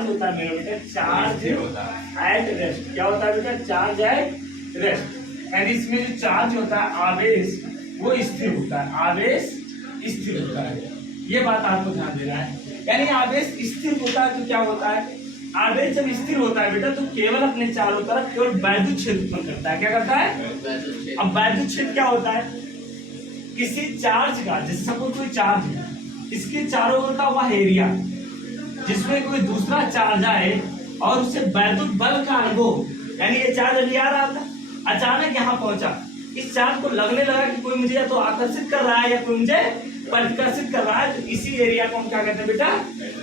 Charge होता है मेरा बेटा, चार्ज एट रेस्ट। क्या होता है बेटा? Charge at rest. यानी इसमें जो चार्ज होता है आवेश वो स्थिर होता है, आवेश स्थिर होता है। ये बात आपको ध्यान देना है। यानी आवेश स्थिर होता है तो क्या होता है? आवेश जब स्थिर होता है बेटा तो केवल अपने चारों तरफ केवल वैद्युत क्षेत्र उत्पन्न करता है। क्या करता है? अब वैद्युत क्षेत्र क्या होता है? किसी चार्ज का, जैसे सपोज कोई चार्ज है, इसके चारों ओर का वह एरिया जिसमें कोई दूसरा चार्ज आए और उससे वैद्युत बल का अनुभव, यानी ये चार्ज अभी आ रहा था, अचानक यहाँ पहुंचा, इस चार्ज को लगने लगा कि कोई मुझे या तो आकर्षित कर रहा है या कोई मुझे प्रतिकर्षित कर रहा है, तो इसी एरिया को हम क्या कहते हैं बेटा?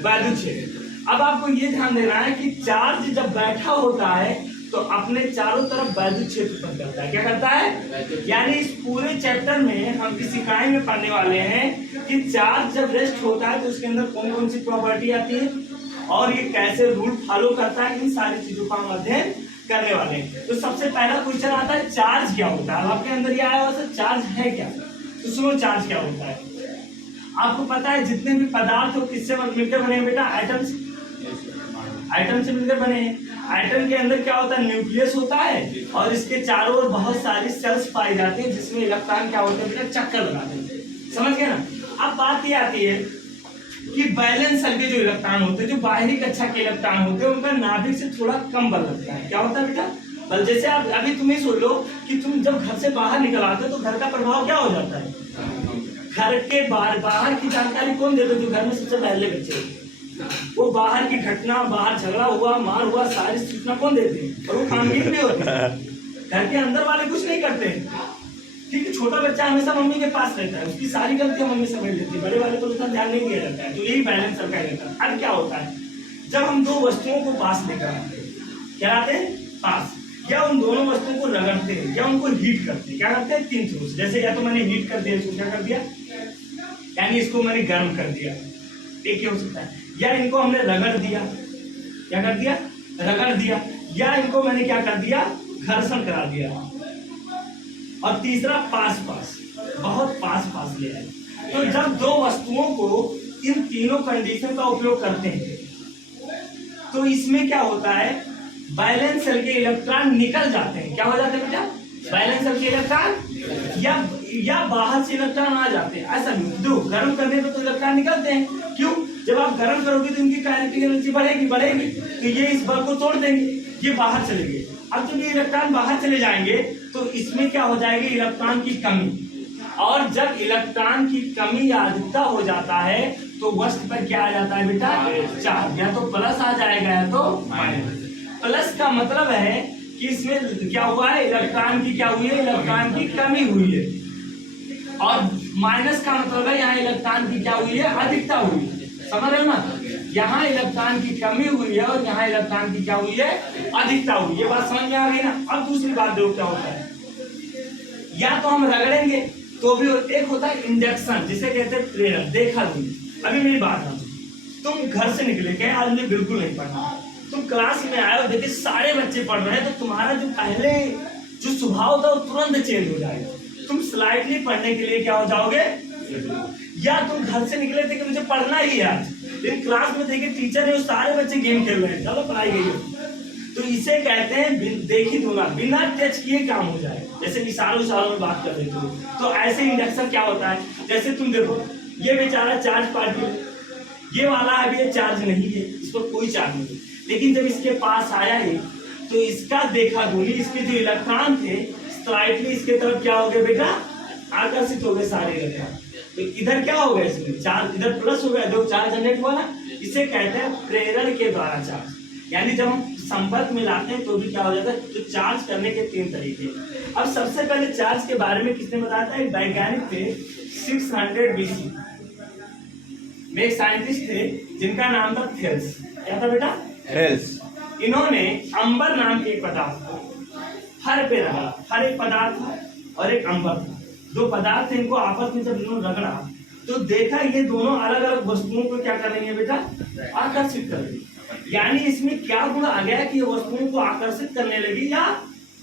वैद्युत क्षेत्र। अब आपको ये ध्यान देना है कि चार्ज जब बैठा होता है तो अपने चारों तरफ वैद्युत क्षेत्र उत्पन्न करता है। क्या करता है? यानी इस पूरे चैप्टर में हम इस इकाई में पढ़ने वाले हैं कि चार्ज जब रेस्ट होता है तो उसके अंदर कौन कौन सी प्रॉपर्टी आती है और ये कैसे रूल फॉलो करता है, इन सारी चीजों का हम अध्ययन करने वाले हैं। तो सबसे पहला क्वेश्चन आता है चार्ज क्या होता है। आपके अंदर ये आया हुआ चार्ज है क्या, तो सुनो चार्ज क्या होता है। आपको पता है जितने भी पदार्थ हो किससे मिलकर बने हैं बेटा? आइटम से, आइटम से मिलकर बने हैं। आइटम के अंदर क्या होता है? न्यूक्लियस होता है और इसके चारों ओर बहुत सारी सेल्स पाई जाती हैं जिसमें इलेक्ट्रॉन क्या होते हैं बेटा? चक्कर लगाते हैं। समझ गए ना? अब बात ये आती है कि बैलेंस सेल के जो इलेक्ट्रॉन होते हैं, जो बाहरी कक्षा के इलेक्ट्रॉन होते हैं, उनका नाभिक से थोड़ा कम बल लगता है। क्या होता है बेटा? बल। जैसे आप अभी तुम्हें सोच लो कि तुम जब घर से बाहर निकल आते हो तो घर का प्रभाव क्या हो जाता है? घर के बाहर की जानकारी कौन देते? जो घर में सबसे पहले बच्चे, वो बाहर की घटना, बाहर झगड़ा हुआ, मार हुआ, सारी सूचना कौन देते हैं? और वो कामगिर भी होती है। घर के अंदर वाले कुछ नहीं करते हैं, क्योंकि छोटा बच्चा हमेशा मम्मी के पास रहता है, उसकी सारी गलतियां मम्मी समझ लेती है, बड़े वाले को उतना ध्यान नहीं दिया जाता है। तो यही बैलेंस सबका रहता है। अब क्या होता है? जब हम दो वस्तुओं को पास लेकर आते हैं, क्या आते हैं? पास, या उन दोनों वस्तुओं को रगड़ते हैं या उनको हीट करते हैं। क्या करते हैं? तीन थ्रू से। जैसे या तो मैंने हीट कर दिया, इसको क्या कर दिया, यानी इसको मैंने गर्म कर दिया, एक हो सकता है, या इनको हमने रगड़ दिया। क्या कर दिया? रगड़ दिया। या इनको मैंने क्या कर दिया? घर्षण करा दिया। और तीसरा पास पास, बहुत पास ले आए। तो जब दो वस्तुओं को इन तीनों कंडीशन का उपयोग करते हैं तो इसमें क्या होता है? बैलेंस सेल के इलेक्ट्रॉन निकल जाते हैं। क्या हो जाते हैं बेटा? बैलेंस सेल के इलेक्ट्रॉन या बाहर से इलेक्ट्रॉन आ जाते हैं। ऐसा नहीं, दो गर्म करने पे तो इलेक्ट्रॉन निकलते हैं। क्यों? जब आप गर्म करोगे तो इनकी काइनेटिक एनर्जी बढ़ेगी, तो ये इस बल को तोड़ देंगे, ये बाहर चले गए। अब जब ये इलेक्ट्रॉन बाहर चले जाएंगे तो इसमें क्या हो जाएगी? इलेक्ट्रॉन की कमी। और जब इलेक्ट्रॉन की कमी या अधिकता हो जाता है तो वस्तु पर क्या आ जाता है बेटा? चार्ज। या तो प्लस आ जाएगा या तो माइनस। प्लस का मतलब है कि इसमें क्या हुआ है? इलेक्ट्रॉन की क्या हुई है? इलेक्ट्रॉन की कमी हुई है। और माइनस का मतलब है यहाँ इलेक्ट्रॉन की क्या हुई है? अधिकता हुई है। समझ रहे हो ना? यहाँ इलेक्ट्रॉन की कमी हुई है और यहाँ इलेक्ट्रॉन की क्या हुई है? अधिकता हुई है। ये बात समझ में आ गई ना? अब दूसरी बात देखो क्या होता है। या तो हम रगड़ेंगे तो भी एक होता है इंडक्शन, जिसे कहते हैं प्रेरण। देखा तुमने? अभी मेरी बात है, तुम घर से निकले क्या? आज मुझे बिल्कुल नहीं पढ़ना। तुम क्लास में आए और देखिए सारे बच्चे पढ़ रहे हैं, तो तुम्हारा जो पहले जो स्वभाव था वो तुरंत चेंज हो जाएगा। तुम स्लाइडली पढ़ने के लिए क्या हो जाओगे? या तुम घर से निकले थे कि मुझे पढ़ना ही है आज, लेकिन क्लास में देखे टीचर है सारे बच्चे गेम खेल रहे हैं, चलो पढ़ाई गई। तो इसे कहते हैं देखी दूना, बिना टच किए काम हो जाए। जैसे इशारों में बात कर रहे थे, तो ऐसे इंडक्शन क्या होता है? जैसे तुम देखो ये बेचारा चार्ज पार्टिकल, ये वाला अभी ये चार्ज नहीं है, इस पर कोई चार्ज नहीं है, लेकिन जब इसके पास आया है तो इसका देखा दूनी, इसके जो इलेक्ट्रॉन थे स्लाइटली इसके तरफ क्या हो गए बेटा? आकर्षित हो गए सारे इलेक्ट्रॉन। तो इधर क्या हो गया? इसमें चार्ज इधर प्लस हो गया, जो चार्ज जनरेट हुआ ना, इसे कहते हैं प्रेरण के द्वारा चार्ज। यानी जब हम संपर्क में लाते हैं तो भी क्या हो जाता है? तो चार्ज करने के तीन तरीके। अब सबसे पहले चार्ज के बारे में किसने बताया था? एक वैज्ञानिक थे 600 BC में, एक साइंटिस्ट थे जिनका नाम था थेल्स। क्या था बेटा? थेल्स। इन्होंने अंबर नाम के एक पदार्थ को फर पे रगड़ा। फर एक पदार्थ था और एक अंबर था, दो पदार्थ थे। इनको आपस में जब इन्होंने रगड़ा तो देखा ये दोनों अलग अलग वस्तुओं को क्या कर रही है बेटा? आकर्षित कर रही है। यानी इसमें क्या गुण आ गया कि वस्तुओं को आकर्षित करने लगी या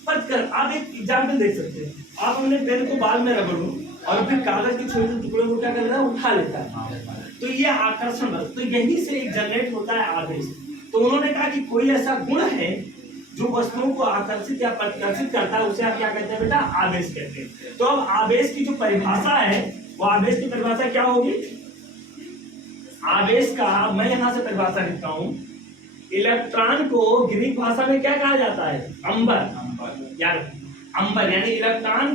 पटकर। आप एक एग्जाम्पल देख सकते हैं। आप अपने पेन को बाल में रगड़ो और फिर कागज के छोटे टुकड़े को क्या कर रहा है? उठा लेता है, तो ये आकर्षण बल। तो यही से एक जनरेट होता है आवेश। तो उन्होंने कहा कि कोई ऐसा गुण है जो वस्तुओं को आकर्षित या प्रतिकर्षित करता है, उसे आप क्या कहते हैं बेटा? आवेश कहते हैं। तो अब आवेश की जो परिभाषा है, वो आवेश की परिभाषा क्या होगी? आवेश का मैं यहां से परिभाषा लिखता हूं। इलेक्ट्रॉन को ग्रीक भाषा में क्या कहा जाता है? अंबर। यार अंबर, यानी इलेक्ट्रॉन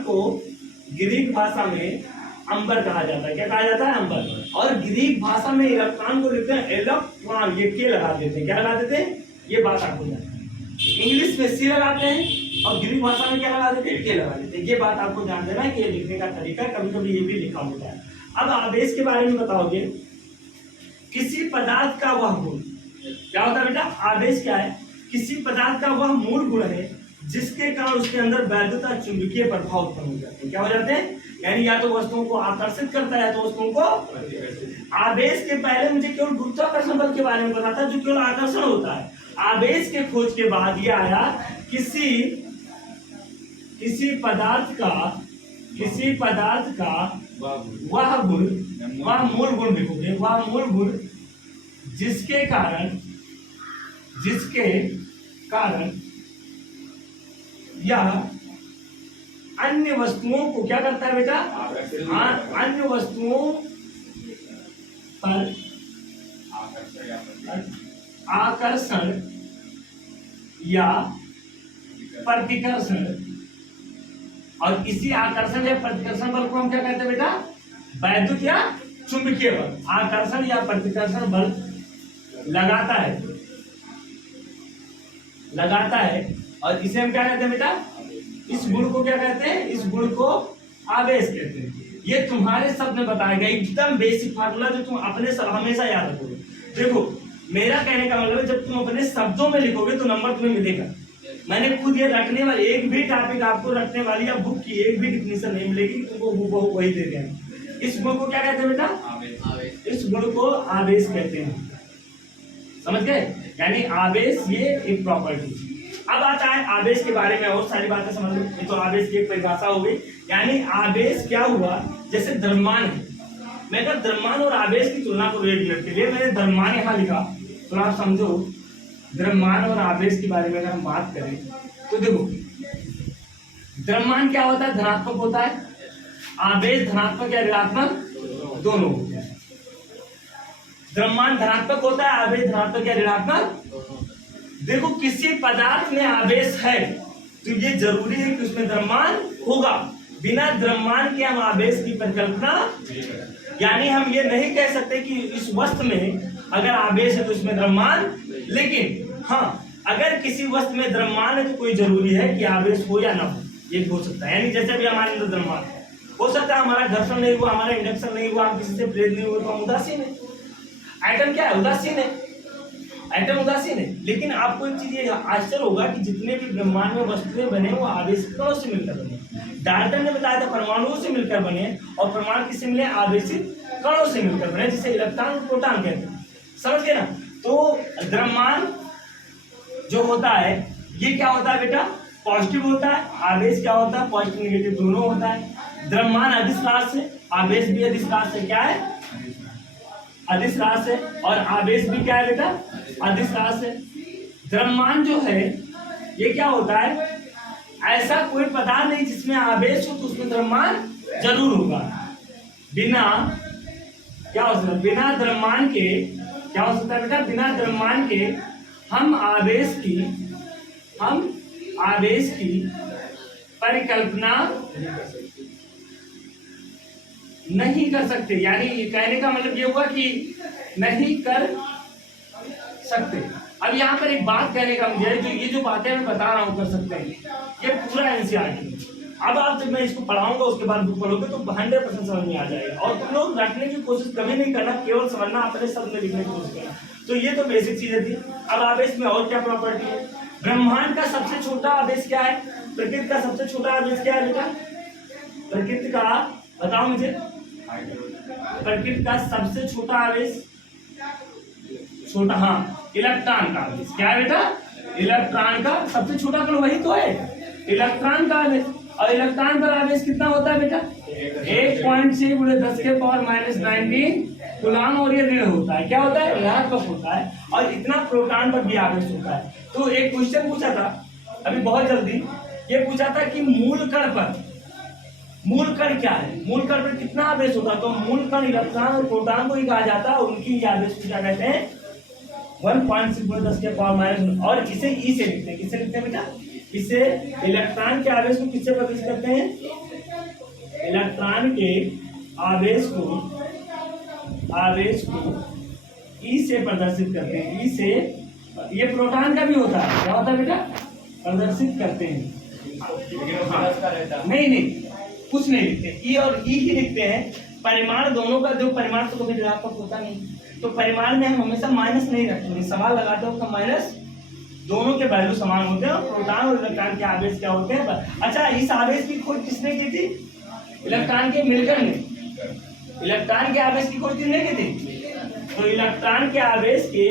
को ग्रीक भाषा में अंबर कहा जाता है। क्या कहा जाता है? अंबर। और ग्रीक भाषा में इलेक्ट्रॉन को लिखते हैं इलेक्ट्रॉन, ये के लगा देते हैं। क्या लगा देते हैं? ये बात आपको जानना है। इंग्लिश में सी लगाते हैं और ग्रीक भाषा में क्या लगा देते हैं? के लगा देते हैं। ये बात आपको जान देना है कि ये लिखने का तरीका, कभी कभी ये भी लिखा होता है। अब आवेश के बारे में बताओगे, किसी पदार्थ का वह गुण क्या होता है बेटा? आवेश क्या है? किसी पदार्थ का वह मूल गुण है जिसके कारण उसके अंदर वैद्युत और चुंबकीय प्रभाव उत्पन्न हो जाते हैं। क्या हो जाते हैं? यानी या तो वस्तुओं को आकर्षित करता है, तो वस्तुओं को। आवेश के पहले मुझे केवल गुरुत्वाकर्षण बल के बारे में पता था, जो केवल आकर्षण होता है। आवेश के खोज के बाद ये आया किसी पदार्थ का वह गुण, वह मूल गुण लिखोगे, वह मूल गुण जिसके कारण यह अन्य वस्तुओं को क्या करता है बेटा? अन्य वस्तुओं पर आकर्षण या प्रतिकर्षण, और इसी आकर्षण या प्रतिकर्षण बल को हम क्या कहते हैं बेटा? वैद्युत या चुंबकीय बल। आकर्षण या प्रतिकर्षण बल लगाता है और इसे हम क्या कहते हैं बेटा? इस गुण को क्या कहते हैं? इस गुण को आवेश कहते हैं। ये तुम्हारे शब्द में बताया गया एकदम बेसिक फार्मूला, जो तुम अपने हमेशा याद रखोगे। देखो मेरा कहने का मतलब है, जब तुम अपने शब्दों में लिखोगे तो नंबर तुम्हें मिलेगा। मैंने खुद ये रखने वाली एक भी टॉपिक आपको रखने वाली या बुक की एक भी डिफिनेशन नहीं मिलेगी, तुमको वो वही दे देंगे। इस गुण को क्या कहते हैं बेटा? इस गुण को आवेश कहते हैं। समझ गए? यानी आवेश ये एक प्रॉपर्टी। अब आता है आवेश के बारे में और सारी बातें समझ लो। ये तो आवेश की एक परिभाषा हो गई। यानी आवेश क्या हुआ? जैसे द्रव्यमान है, मैं अगर द्रव्यमान और आवेश की तुलना को 1 मिनट के लिए मैंने द्रव्यमान यहाँ लिखा, तो आप समझो द्रव्यमान और आवेश के बारे में अगर हम बात करें तो देखो द्रव्यमान क्या होता है? धनात्मक होता है। आवेश धनात्मक या ऋणात्मक दोनों होते हैं। द्रव्यमान धनात्मक होता है, आवेश धनात्मक या ऋणात्मक। देखो किसी पदार्थ में आवेश है तो ये जरूरी है कि उसमें द्रव्यमान होगा। बिना द्रव्यमान के हम आवेश की परिकल्पना, यानी हम ये नहीं कह सकते कि इस वस्तु में अगर आवेश है तो इसमें द्रव्यमान, लेकिन हाँ अगर किसी वस्तु में द्रव्यमान है तो कोई जरूरी है कि आवेश हो या ना हो, ये भी हो सकता है। यानी जैसे भी हमारे अंदर द्रव्यमान है, हो सकता है हमारा घर्षण नहीं हुआ, हमारा इंडक्शन नहीं हुआ, हम किसी से प्रेरित नहीं हुए तो हम उदासीन है। एटम क्या है? उदासीन है। एटम उदासीन है। लेकिन आपको एक चीज ये आश्चर्य होगा कि जितने भी ब्रह्मांड में वस्तुएं बने वो आवेश कणों से मिलकर बने। डाल्टन ने बताया था परमाणुओं से मिलकर बने, और परमाणु किससे मिले? आवेशित कणों से मिलकर बने, जिसे इलेक्ट्रॉन और प्रोटॉन कहते हैं। समझ गए ना? तो द्रव्यमान जो होता है ये क्या होता है बेटा? पॉजिटिव होता है। आवेश क्या होता है? पॉजिटिव नेगेटिव दोनों होता है। द्रव्यमान अदिश राशि है, आवेश भी अदिश राशि है। क्या है? अदिश राशि है। और आवेश भी क्या है बेटा? अदिश राशि है। द्रव्यमान जो है ये क्या होता है? ऐसा कोई पदार्थ नहीं जिसमें आवेश हो तो उसमें द्रव्यमान जरूर होगा। बिना क्या हो सकता है? बिना द्रव्यमान के क्या हो सकता है बेटा? बिना द्रव्यमान के हम आवेश की परिकल्पना नहीं कर सकते। यानी कहने का मतलब ये हुआ कि नहीं कर सकते। अब यहाँ पर एक बात कहने का मुझे, जो ये जो बातें मैं बता रहा हूँ कर सकते हैं, ये पूरा एनसीईआरटी है। अब आप जब मैं इसको पढ़ाऊंगा उसके बाद बुक पढ़ोगे तो 100% समझ में आ जाएगा। और तुम लोग रटने की कोशिश कभी नहीं करना, केवल समझना, अपने शब्द में लिखने की कोशिश करना। तो ये तो बेसिक चीजें थी। अब आवेश में और क्या प्रॉपर्टी है? ब्रह्मांड का सबसे छोटा आवेश क्या है? प्रकृति का सबसे छोटा आवेश क्या है बेटा? प्रकृति का बताओ मुझे। प्रकृति का सबसे छोटा आवेश, छोटा, हाँ, इलेक्ट्रॉन का आवेश। क्या है बेटा? इलेक्ट्रॉन का सबसे छोटा कण वही तो है, इलेक्ट्रॉन का आवेश। और इलेक्ट्रॉन पर आवेश कितना होता है बेटा? 1.6 × 10⁻⁻⁹ कूलाम और ये ऋण होता है, क्या होता है, ऋणात्मक होता है, और इतना प्रोटॉन पर भी आवेश होता है। तो एक क्वेश्चन पूछा था अभी बहुत जल्दी, ये पूछा था कि मूल कण पर, मूल कण क्या है, मूल कण पर कितना आवेश होता है, तो मूल कण इलेक्ट्रॉन और प्रोटॉन को ही कहा जाता है, और उनकी आवेश को क्या कहते हैं, 1.6 और इसे ई से लिखते हैं, किससे लिखते हैं बेटा, इसे इलेक्ट्रॉन के आवेश को किससे प्रदर्शित करते हैं, इलेक्ट्रॉन के आवेश को ई से प्रदर्शित करते हैं, ई से, ये प्रोटॉन का भी होता है, क्या होता है बेटा, प्रदर्शित करते हैं, नहीं कुछ नहीं लिखते, ई और ई ही लिखते हैं। परिमाण दोनों का, जो परिमाण तो कभी ऋणात्मक होता नहीं, तो परिमाण में हम हमेशा माइनस नहीं रखेंगे, सवाल लगाते हो तो माइनस, दोनों के वैल्यू समान होते हैं, और प्रोटॉन और इलेक्ट्रॉन के आवेश क्या होते हैं। अच्छा, इस आवेश की खोज किसने की थी, इलेक्ट्रॉन के मिलकर ने, इलेक्ट्रॉन के आवेश की खोज किसने की थी, तो इलेक्ट्रॉन के आवेश की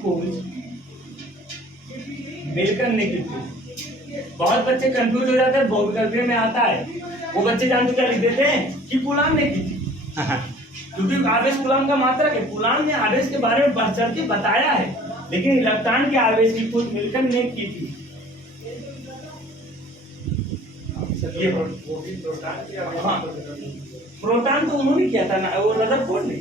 खोज मिलकर ने की थी। बहुत बच्चे कंफ्यूज हो जाते हैं, बहुविकल्पीय में आता है, वो बच्चे जानते क्या लिख देते हैं कि कूलाम ने की थी, क्योंकि आवेश कूलाम का मात्रक है, कूलाम ने आवेश के बारे में बढ़ चढ़ के बताया है, लेकिन इलेक्ट्रॉन के आवेश की खोज मिलकर ने की थी। ये हाँ, प्रोटॉन तो उन्होंने किया था ना, वो रदरफोर्ड ने,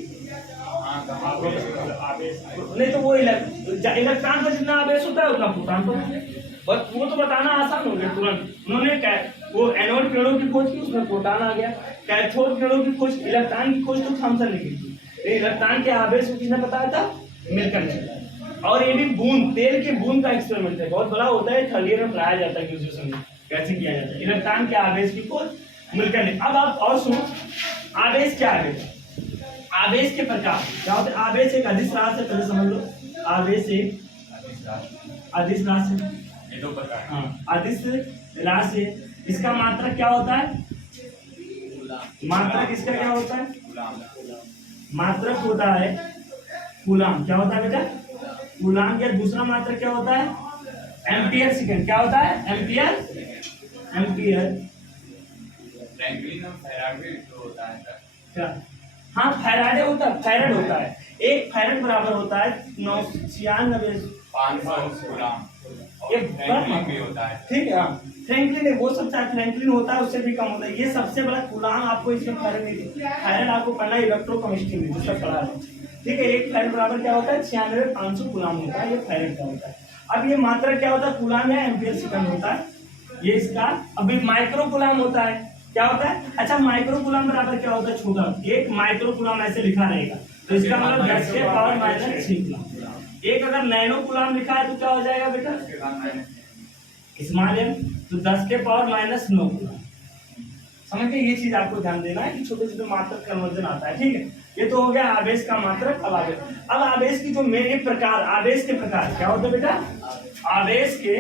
नहीं तो वो इलेक्ट्रॉन का जितना आवेश होता है उतना प्रोटॉन पर, बस वो तो बताना आसान हो गया तुरंत। उन्होंने वो एनोड किरणों की खोज की, उसमें प्रोटॉन आ गया, कैथोड किरणों की खोज, इलेक्ट्रॉन की खोज तो थॉमसन ने की थी, इलेक्ट्रॉन के आवेश को किसने बताया था, मिलकर ने। और ये भी बूंद, तेल के बूंद का एक्सपेरिमेंट है, बहुत बड़ा होता है, थर्ड ईयर में पढ़ाया जाता है ग्रेजुएशन में, कैसे किया जाता है, इलेक्ट्रॉन के आवेश की खोज मिलकर ने। अब आप और सुनो, आवेश क्या है, आवेश के प्रकार क्या होते हैं, आवेश एक अदिश राशि है, पहले समझ लो, आवेश एक अदिश राशि, ये दो प्रकार, हाँ, अदिश राशि, इसका मात्रक क्या होता है, मात्रक इसका क्या होता है, मात्रक होता है कूलाम, क्या होता है बेटा, कूलाम। या दूसरा मात्रक क्या होता है, एम्पियर सेकंड, क्या होता है, एम्पियर फ्रैंकलिन और फैराडे होता है क्या, हाँ फैराडे होता है, फैरड होता है, एक फैरड बराबर होता है 996 कूलाम, भी होता है, ठीक है, हाँ फ्रैंकलिन, वो सब चाहे फ्रैंकलिन होता है, उससे भी कम होता है, ये सबसे बड़ा कूलाम आपको इसमें फैरड नहीं थी, फैरड आपको पढ़ना इलेक्ट्रोकेमिस्ट्री में, सब पढ़ा है, ठीक है। एक फैरड बराबर क्या होता है, 96,500 कूलाम होता है, ये फैरड का होता है। अब ये मात्रक क्या होता है, कूलाम या एम्पियर सेकंड होता है, ये इसका। अभी माइक्रो कूलाम होता है, क्या होता है, अच्छा माइक्रो कूलाम बराबर क्या होता है, छोटा, एक माइक्रो कूलाम ऐसे लिखा रहेगा, तो इसका मतलब 10 के पावर -6 कूलाम। एक अगर नैनो कूलाम लिखा है तो क्या हो जाएगा बेटा, स्मॉल m, तो 10 के पावर -9 कूलाम। समझ के ये चीज आपको ध्यान देना है कि छोटे छोटे मात्रक कन्वर्जन आता है, ठीक है। ये तो हो गया आवेश का मात्रक। अब आवेश की जो मेन प्रकार, आवेश के प्रकार क्या होते हैं बेटा, आवेश के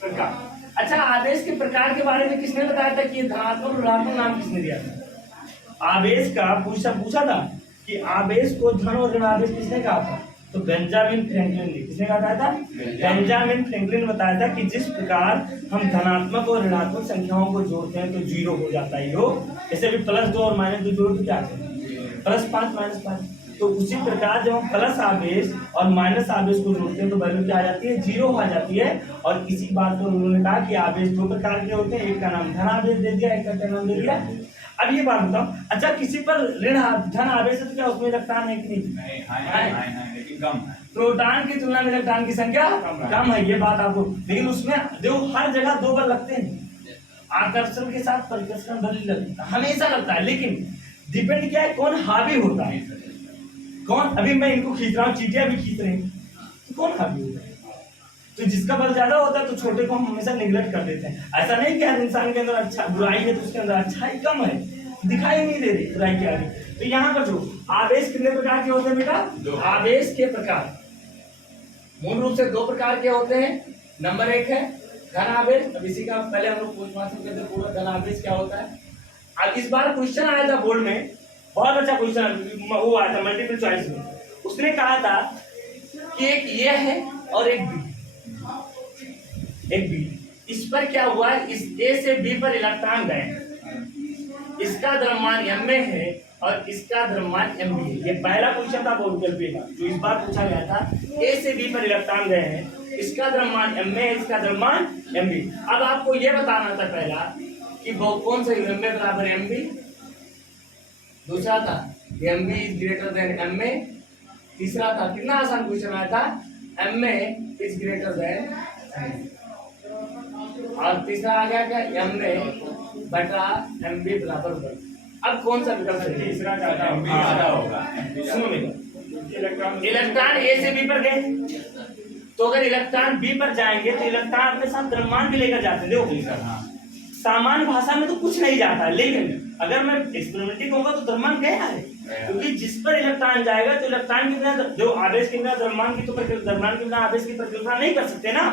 प्रकार। अच्छा, आवेश के प्रकार के बारे में किसने बताया था कि धनात्मक ऋणात्मक नाम किसने दिया था, आवेश का पूछा था कि आवेश को धन और ऋण आवेश किसने कहा था, तो बेंजामिन फ्रैंकलिन ने, किसने कहा था, बेंजामिन फ्रैंकलिन बताया था कि जिस प्रकार हम धनात्मक और ऋणात्मक संख्याओं को जोड़ते हैं तो 0 हो जाता है, जैसे भी +2 और -2 जोड़ तो क्या आता है, +5 -5, तो उसी प्रकार जब हम प्लस आवेश और माइनस आवेश को जोड़ते हैं तो वैल्यू क्या आ जाती है, 0 आ जाती है। और इसी बात पर उन्होंने कहा कि आवेश 2 प्रकार के होते हैं, एक का नाम धन आवेश दे दिया, एक का नाम दे दिया। अब ये बात बताओ, अच्छा किसी पर ऋण धन आवेश है तो क्या उसमें इलेक्ट्रॉन है कि नहीं, लेकिन कम है, प्रोटॉन की तुलना में इलेक्ट्रॉन की संख्या कम है, ये बात आपको, लेकिन उसमें देखो हर जगह 2 बल लगते हैं, आकर्षण के साथ परिकर्षण बल लगता है, हमेशा लगता है, लेकिन डिपेंड क्या है, कौन हावी होता है, कौन, अभी मैं इनको खींच रहा हूँ, चीटियां भी खींच रहे हैं, तो कौन हावी होता है, तो जिसका बल ज्यादा होता है तो छोटे को हम हमेशा निगलेक्ट कर देते हैं। ऐसा नहीं कि हर इंसान के अंदर अच्छा बुराई है तो उसके अंदर अच्छाई कम है, दिखाई नहीं दे रही बुराई के आगे। तो यहाँ पर जो आवेश कितने प्रकार के होते हैं बेटा, आवेश के प्रकार मूल रूप से 2 प्रकार के होते हैं। नंबर 1 है धन आवेश। अब इसी का पहले हम लोग पूछते थे पूरा धन आवेश क्या होता है। अब इस बार क्वेश्चन आया था बोर्ड में, बहुत अच्छा क्वेश्चन वो आया था मल्टीपल चॉइस में, उसने कहा था कि एक ये है और एक बी, इस पर क्या हुआ, इस ए से बी पर इलेक्ट्रॉन गए, इसका द्रव्यमान m में है और इसका द्रव्यमान m है। ये पहला क्वेश्चन था बहुविकल्पीय का जो इस बार पूछा गया था। A से B पर इलेक्ट्रॉन गए हैं, इसका द्रव्यमान m में है, इसका द्रव्यमान mb। अब आपको ये बताना था पहला कि कौन सा m में बराबर mb, दूसरा था mb is greater than m में, तीसरा था कितना आसान क्वेश्चन आया था m में इज ग्रेटर देन, और तीसरा आ गया क्या m में बटा mb बराबर 1। अब कौन सा विकल्प है? तीसरा ज्यादा होगा। सुनो मेरा, इलेक्ट्रॉन ए से बी पर गए, तो अगर इलेक्ट्रॉन बी पर जाएंगे तो इलेक्ट्रॉन अपने साथ द्रव्यमान भी लेकर जाते हैं। देखो सामान्य भाषा में तो कुछ नहीं जाता, लेकिन अगर मैं एक्सपेरिमेंटली कहूंगा तो द्रव्यमान गया है, क्योंकि जिस पर इलेक्ट्रॉन जाएगा तो इलेक्ट्रॉन के बिना जो आवेश के बिना द्रव्यमान की तो द्रव्यमान के बिना आवेश की परिकल्पना नहीं कर सकते ना।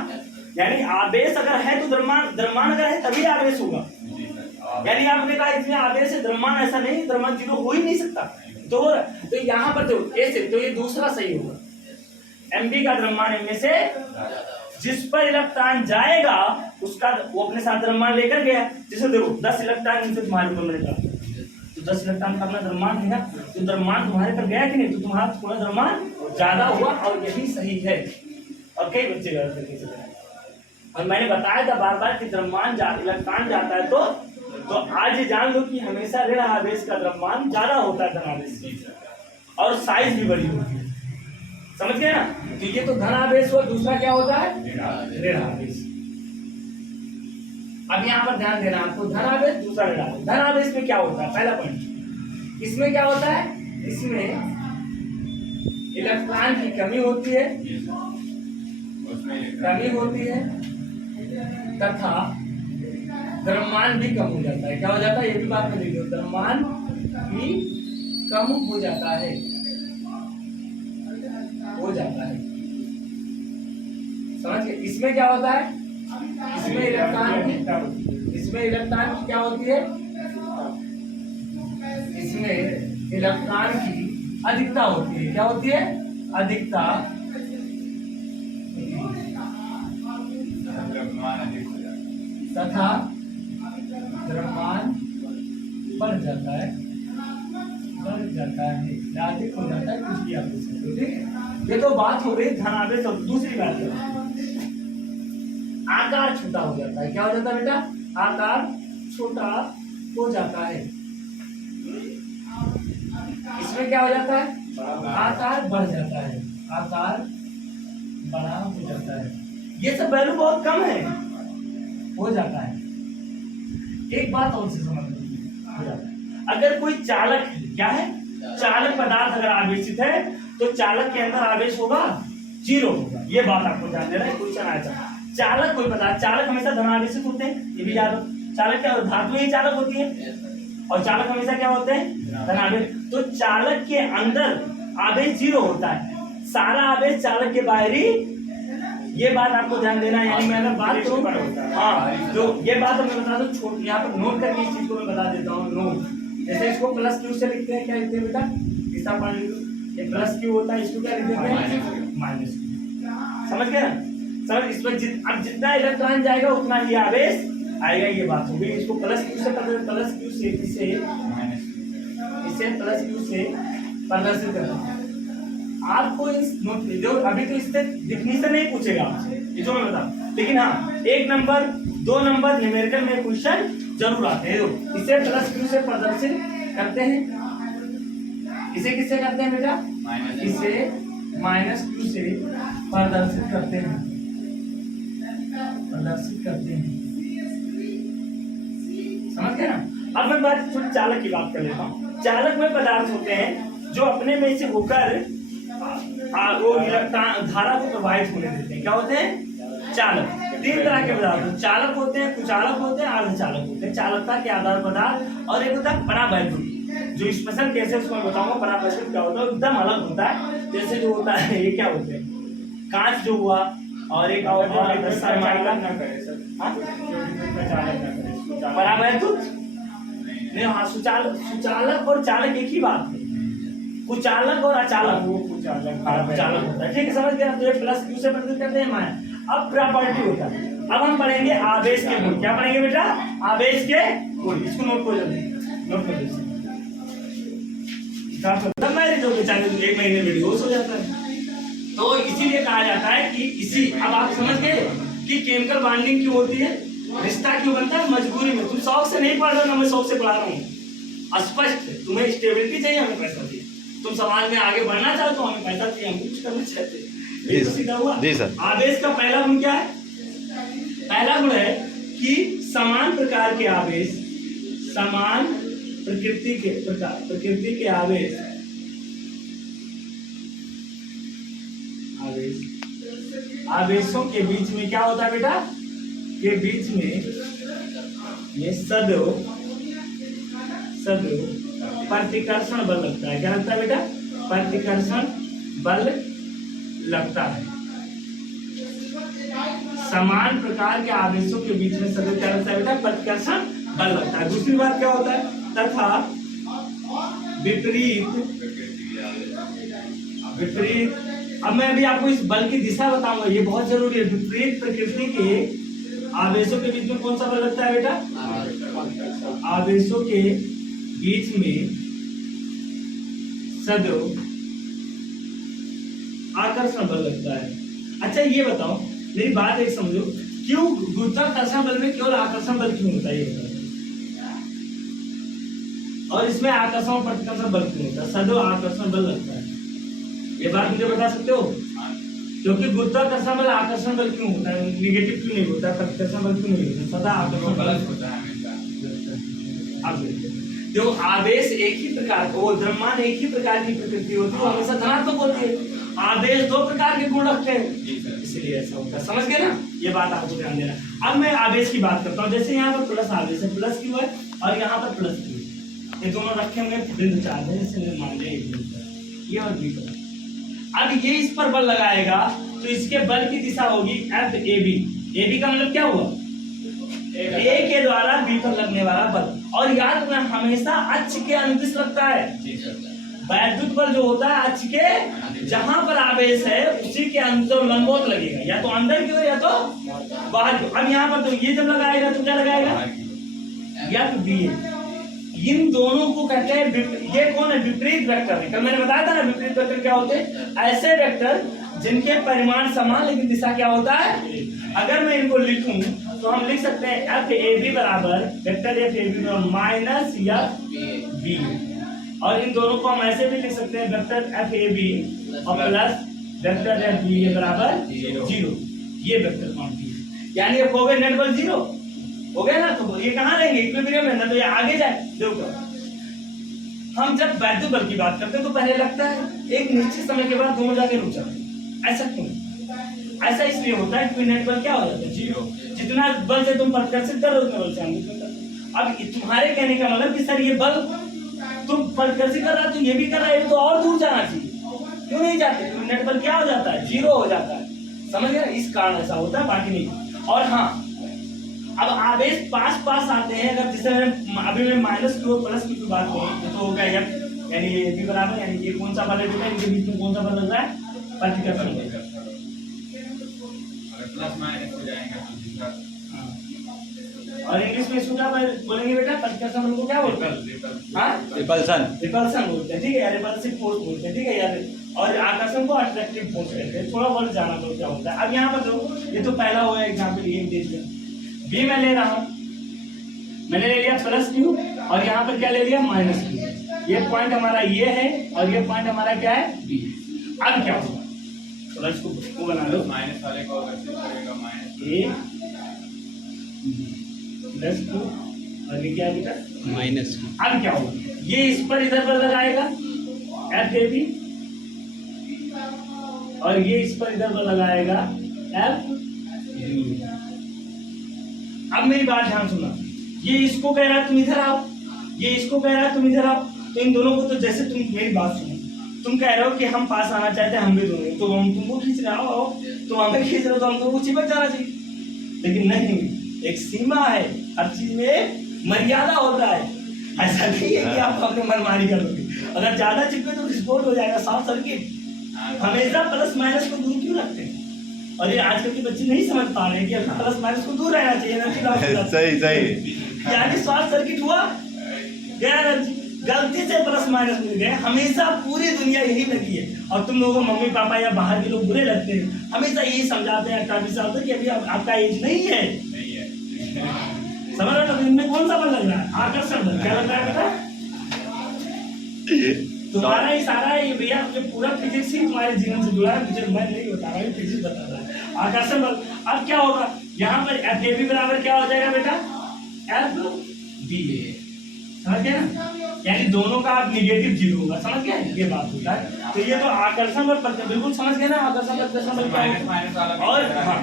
यानी आवेश अगर है तो द्रव्यमान अगर है तभी आवेश होगा। यानी आपने कहा इसमें आवेश है, द्रव्यमान ऐसा नहीं, द्रव्यमान जीरो हो ही नहीं सकता। तो यहाँ पर देखो ए से, तो ये दूसरा सही होगा। एमबी का द्रव्यमान इनमें से जिस पर इलेक्ट्रॉन जाएगा उसका वो अपने साथ द्रव्यमान लेकर गया। जैसे देखो 10 इलेक्ट्रॉन इनसे तुम्हारे ऊपर मिलेगा, तो 10 इलेक्ट्रॉन का अपना द्रव्यमान है ना, तो द्रव्यमान तुम्हारे पर गया कि नहीं, तो तुम्हारा थोड़ा द्रव्यमान ज्यादा हुआ और यही सही है। और कई बच्चे गलत तरीके से, और मैंने बताया था बार बार कि द्रव्यमान इलेक्ट्रॉन जाता है तो आज ये जान लो कि हमेशा ऋण आवेश का द्रव्यमान ज्यादा होता है धन आवेश से, और साइज भी बड़ी होती है। समझ गए ना? तो ये तो धन आवेश हुआ, दूसरा क्या होता है ऋण आवेश। अब यहाँ पर ध्यान देना आपको, धन आवेश दूसरा ऋण आवेश। धन आवेश में क्या होता है? पहला पॉइंट, इसमें क्या होता है, इसमें इलेक्ट्रॉन की कमी होती है, तथा द्रव्यमान भी कम हो जाता है। क्या हो जाता है? ये भी बात में लिख दो, द्रव्यमान भी कम हो जाता है, समझ गए? इसमें क्या होता है, इसमें इलेक्ट्रॉन की क्या होती है, इसमें इलेक्ट्रॉन की अधिकता होती है। क्या होती है? अधिकता, तथा द्रव्यमान बढ़ जाता है, अधिक हो जाता है, कुछ भी आप पूछ सकते हो। ठीक है, ये तो बात हो गई धन आवेश। और दूसरी बात है आकार छोटा हो जाता है। क्या हो जाता है बेटा? आकार छोटा हो जाता है। इसमें क्या हो जाता है? आकार बढ़ जाता है, आकार बड़ा हो जाता है। ये सब वैल्यू बहुत कम है, हो जाता है। एक बात और से समझ हो जाता है, अगर कोई चालक है, क्या है, चालक पदार्थ अगर आवेशित है तो चालक के अंदर आवेश होगा, जीरो होगा। ये बात आपको ध्यान देना है, क्वेश्चन आया था। चालक कोई पदार्थ, चालक हमेशा धनावेशित होते हैं, ये भी याद हो। चालक क्या, धातु ही चालक होती है, और चालक हमेशा क्या होते हैं, धनावेश। तो चालक के अंदर आवेश जीरो होता है, सारा आवेश चालक के बाहरी। ये बात आपको ध्यान देना है। यानी मैं अगर बात करूं, हाँ, तो ये बात मैं बता दूं, छोड़ यहाँ पर नोट करके इस चीज को मैं बता देता हूँ। नोट, जैसे इसको प्लस क्यू से लिखते हैं, क्या लिखते हैं बेटा, इसका पॉइंट, ये प्लस क्यू होता है, इसको क्या लिखते हैं, माइनस क्यू। समझ गए ना? समझ, इसमें अब जितना इलेक्ट्रॉन जाएगा उतना ही आवेश आएगा। ये बात हो गई। इसको प्लस क्यू से इसे प्लस क्यू से प्रदर्शित करना है। आपको इस नोट में जो अभी तो इससे डिफिनीशन नहीं पूछेगा आपसे, ये जो मैं बता, लेकिन हाँ 1 नंबर 2 नंबर न्यूमेरिकल में क्वेश्चन जरूर आते हैं। इसे प्लस क्यू से प्रदर्शित करते हैं। इसे किससे करते हैं बेटा? इसे माइनस क्यू से प्रदर्शित करते हैं, समझ गए ना? अब मैं बात थोड़ी चालक की बात कर लेता हूँ। चालक में पदार्थ होते हैं जो अपने में से होकर वो इलेक्ट्रॉन धारा को प्रवाहित होने देते हैं। क्या होते हैं? चालक। 3 तरह के पदार्थ, चालक होते हैं, कुचालक होते हैं, अर्धचालक होते हैं। चालकता के आधार पदार्थ, और एक होता है परावैद्युत, जो स्पेशल केसेस को मैं बताऊंगा। परावैद्युत क्या होता है, एकदम अलग होता है। जैसे जो होता है, ये क्या होते हैं, कांच जो हुआ, और एक परावैद्युत नहीं, हाँ, सुचालक और चालक एक ही बात है। कुचालक और अचालक, वो कुचालक होता है। ठीक है, समझ गया? तो ये प्लस क्यू से प्रदर्शित करते हैं माइनस। अब प्रॉपर्टी होता है। अब हम पढ़ेंगे आवेश के गुण। क्या पढ़ेंगे बेटा? आवेश के गुण। इसको नोट करो जल्दी। नोट कर लीजिए। मैरिज हो गई, चाहे 1 महीने में डिवोर्स हो जाता है। तो इसीलिए कहा जाता है कि इसी, अब आप समझ गए कि केमिकल बॉन्डिंग क्यों होती है, रिश्ता क्यों बनता है, मजबूरी में। तुम शौक से नहीं पढ़ रहे हो ना, मैं शौक से पढ़ा रहा हूँ। स्पष्ट है, तुम्हें स्टेबिलिटी चाहिए, हमें पैसा चाहिए। तुम समाज में आगे बढ़ना चाहते हो, हमें पैसा चाहिए, हम कुछ करना चाहते हैं। ये तो सीधा हुआ। जी सर। आवेश का पहला गुण क्या है? पहला गुण है कि समान प्रकार के आवेश, समान प्रकृति के आवेश आवेशों के बीच में क्या होता है बेटा? के बीच में ये सदैव प्रतिकर्षण बल लगता है। क्या लगता है बेटा? प्रतिकर्षण बल लगता है। समान प्रकार के आवेशों के बीच में सदैव क्या लगता है बेटा? प्रतिकर्षण बल लगता है। दूसरी बात क्या होता है? तथा विपरीत, अब मैं अभी आपको इस बल की दिशा बताऊंगा, ये बहुत जरूरी है। विपरीत प्रकृति के आवेशों के बीच में कौन सा बल लगता है बेटा? आवेशों के बीच में सदैव आकर्षण बल लगता है। अच्छा ये बताओ, मेरी बात एक समझो, क्यों गुरुत्वाकर्षण बल में केवल आकर्षण बल क्यों होता है ये बताओ? और इसमें आकर्षण और प्रतिकर्षण बल क्यों होता है? सदैव आकर्षण बल लगता है, ये बात मुझे बता सकते हो? क्योंकि गुरुत्वाकर्षण बल आकर्षण बल क्यों होता है, निगेटिव क्यों नहीं होता, प्रतिकर्षण बल क्यों नहीं होता, सदा आकर्षण बल होता है हमेशा। जो आवेश एक ही प्रकार का, वो द्रव्यमान एक ही प्रकार की प्रकृति होती है, वो हमेशा धनात्मक होती है। आवेश 2 प्रकार के गुण रखते हैं, इसलिए ऐसा होता है। समझ गए ना? ये बात आपको ध्यान देना। अब मैं आवेश की बात करता हूँ। जैसे यहाँ पर प्लस आवेश है, प्लस क्यों है, और यहाँ पर प्लस क्यों है, ये दोनों रखे होंगे बिंदु चार्ज है, इसलिए मान लिया ये और बी पर। अब ये इस पर बल लगाएगा तो इसके बल की दिशा होगी F A B. A B का मतलब क्या हुआ? ए के द्वारा बी पर लगने वाला बल। और याद रखना, हमेशा अक्ष के अनुदिश लगता है। वैद्युत बल जो होता है अक्ष के, जहां पर आवेश है उसी के अंदर लंबवत लगेगा, या तो अंदर की ओर या तो बाहर की। अब यहाँ पर तो ये जब लगाएगा तो क्या लगाएगा? या तो बी। इन दोनों को कहते हैं, ये कौन है? विपरीत वेक्टर है। कल मैंने बताया था ना, विपरीत वेक्टर क्या होते हैं? ऐसे वेक्टर जिनके परिमाण समान लेकिन दिशा क्या होता है? अगर मैं इनको लिखूं तो हम लिख सकते हैं एफ ए बी बराबर vector F A B minus F B, और इन दोनों को हम ऐसे भी लिख सकते हैं वेक्टर एफ ए बी और प्लस वेक्टर एफ बी बराबर 0। ये वेक्टर क्वांटिटी है, यानी अब हो गए नेट बल 0 हो गया ना। तो ये कहाँ रहेंगे? इक्विलिब्रियम में ना, तो ये आगे जाए। देखो, हम जब वैद्युत बल की बात करते हैं तो पहले लगता है, एक निश्चित समय के बाद दोनों जाके रुक जाते हैं। ऐसा क्यों? ऐसा इसलिए होता है कि नेट बल क्या हो जाता है? 0। जितना बल से तुम प्रतिकर्षित कर रहे हो उतना बल से हम करते हैं। अब तुम्हारे कहने का मतलब कि सर ये बल तुम प्रतिकर्षित कर रहा है तो ये भी कर रहा है, तो और दूर जाना चाहिए, क्यों नहीं जाते? तो नेट बल क्या हो जाता है? 0 हो जाता है। समझ गए? इस कारण ऐसा होता है, बाकी नहीं। और हाँ, अब आवेश पास आते हैं। अगर जैसे अभी मैं माइनस की और प्लस की बात करूं तो होगा यानी ये भी बराबर, यानी ये कौन सा बल है? इनके बीच में कौन सा बल लग रहा है? प्रतिकर्षण बल। अगर प्लस माइनस हो जाएगा और इंग्लिश में इसको क्या बोलेंगे बेटा? प्रतिकर्षण बल को क्या बोलते हैं? हाँ, रिपल्सन बोलते हैं, ठीक है यार, रिपल्सिव फोर्स बोलते हैं, ठीक है यार। और आकर्षण को अट्रैक्टिव फोर्स कहते हैं। थोड़ा बहुत जाना तो क्या होता है। अब यहाँ पर देखो, ये तो पहला हुआ एग्जाम्पल, ये देख लो। बी मैं ले रहा हूं, मैंने ले लिया प्लस क्यू और यहाँ पर क्या ले लिया? Minus Q. ये पॉइंट हमारा ये है और ये पॉइंट हमारा क्या है? बी। अब क्या होगा? प्लस को बना लो, माइनस वाले को करेगा माइनस ए प्लस क्यू, और ये क्या है बेटा? माइनस। अब क्या होगा? ये इस पर इधर पर लगाएगा एफ ए बी, और ये इस पर इधर पर लगाएगा एफ बी। अब मेरी बात ध्यान सुनना, ये इसको कह रहा है तुम इधर आओ, ये इसको कह रहा है तुम इधर आओ। तो इन दोनों को तो जैसे तुम मेरी बात सुनो, तुम कह रहे हो कि हम पास आना चाहते हैं, हम भी दोनों, तो हम तुमको खींच रहे हो, तुम हमें खींच रहे हो तो हम तुमको चिपक जाना चाहिए। लेकिन नहीं, एक सीमा है, हर चीज में मर्यादा होता है। ऐसा नहीं है कि आप अपने मनमानी कर लोगे। अगर ज्यादा चिपके तो विस्फोट हो जाएगा, शॉर्ट सर्किट। हमेशा प्लस माइनस को दूर क्यों रखते हैं? और ये आजकल के बच्चे नहीं समझ पा रहे हैं कि प्लस माइनस को दूर रहना चाहिए। सही सही यानी शॉर्ट सर्किट हुआ, यार गलती से प्लस माइनस मिल गए, हमेशा पूरी दुनिया यही लगी है। और तुम लोगों को मम्मी पापा या बाहर के लोग बुरे लगते हैं, हमेशा यही समझाते हैं 18-20 साल तक कि अभी आपका एज नहीं है। समझ रहे हो? इनमें कौन सा बल लग रहा है? आकर्षण बल। क्या लग रहा है बेटा? तुम्हारा ही सारा ये भैया जो पूरा फिजिक्स ही तुम्हारे जीवन से जुड़ा है, मुझे मैं नहीं बता रहा हूँ, फिजिक्स बता रहा है। आकर्षण बल। अब क्या होगा यहाँ पर एफ ए बी बराबर क्या हो जाएगा बेटा? एफ बी ए। समझ गए ना? यानी दोनों का अब निगेटिव जीरो होगा। समझ गए? ये बात होता है। तो ये तो आकर्षण बल पर बिल्कुल समझ गए ना? आकर्षण बल प्रश्न बल क्या और हाँ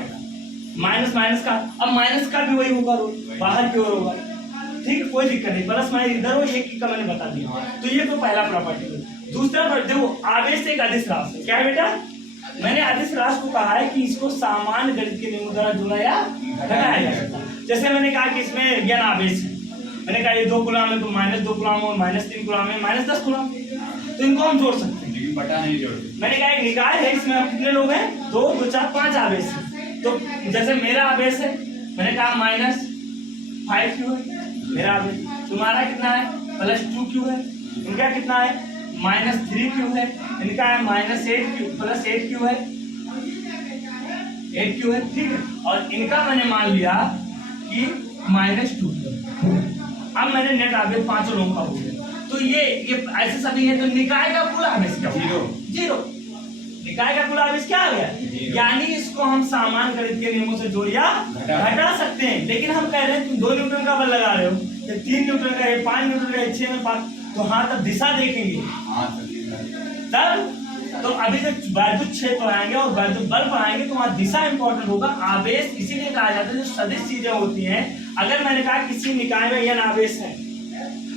माइनस माइनस का, अब माइनस का भी वही होगा, बाहर की ओर होगा। ठीक है, कोई दिक्कत नहीं, प्लस माइनस इधर हो, ये का मैंने बता दिया। तो ये तो पहला प्रॉपर्टी है। दूसरा देखो, आवेश एक अदिश राशि क्या है बेटा? मैंने अदिश राशि को कहा है कि इसको सामान्य गणित के नियमों द्वारा जोड़ा या घटाया जा सकता है। जैसे मैंने कहा कि इसमें ज्ञान आवेश है, मैंने कहा ये 2 कूलम है तो -2 कूलम और -3 कूलम है, -10 कूलम, तो इनको हम जोड़ सकते हैं, लेकिन बटा नहीं जोड़ते। मैंने कहा एक निकाय है, इसमें हम कितने लोग हैं? 2 2 4 5 आवेश है। तो जैसे मेरा आवेश है, मैंने कहा -5 क्यू है मेरा आवेश, तुम्हारा कितना है? +2 क्यू है, इनका कितना है? -3 क्यू है, इनका है -8 क्यू, +8 क्यू है, 8 क्यू है। ठीक है, और इनका मैंने मान लिया कि -2 क्यू। अब मैंने नेट आवेश 5 लोगों का हो गया। तो ये ऐसे सभी है, तो निकाय का कुल आवेश क्या होगा? जीरो। निकाय का कुल आवेश क्या आ गया? यानी इसको हम सामान्य गणित के नियमों से जोड़ या घटा सकते हैं। लेकिन हम कह रहे हैं तुम 2 न्यूटन का बल लगा रहे हो, 3 न्यूटन का है, 5 न्यूटन का है, 6 में 5, तो हाँ तब दिशा देखेंगे तब। तो अभी जब वैद्युत क्षेत्र पढ़ाएंगे और वैद्युत बल पढ़ाएंगे तो वहाँ दिशा इंपॉर्टेंट होगा। आवेश इसीलिए कहा जाता है जो सदिश चीजें होती हैं। अगर मैंने कहा किसी निकाय में यह आवेश है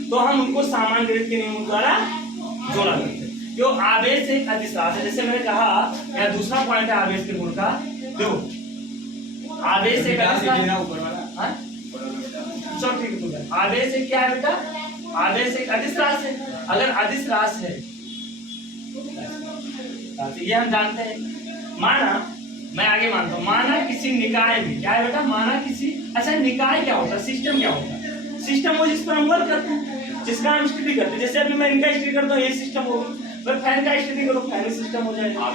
तो हम उनको सामान्य गणित के नियमों द्वारा जोड़ा करते हैं। जो आवेश एक अदिश राशि है, जैसे मैंने कहा या दूसरा पॉइंट है आवेश के गुण का, देखो आवेश एक अदिश राशि है। चलो ठीक है, आवेश एक क्या है बेटा? आवेश एक अदिश राशि है। अगर अदिश राशि है ये हम जानते हैं। माना, मैं आगे मानता हूँ, माना किसी निकाय में क्या है बेटा? माना किसी, अच्छा निकाय क्या होता है? सिस्टम क्या होता है? सिस्टम वो जिस पर हम वर्क करते हैं, जिसका हम स्टडी करते हैं। जैसे अभी मैं इनका स्टडी करता हूँ, ये सिस्टम होगा। मैं फैन का स्टडी करूँ, फैन सिस्टम हो जाएगा।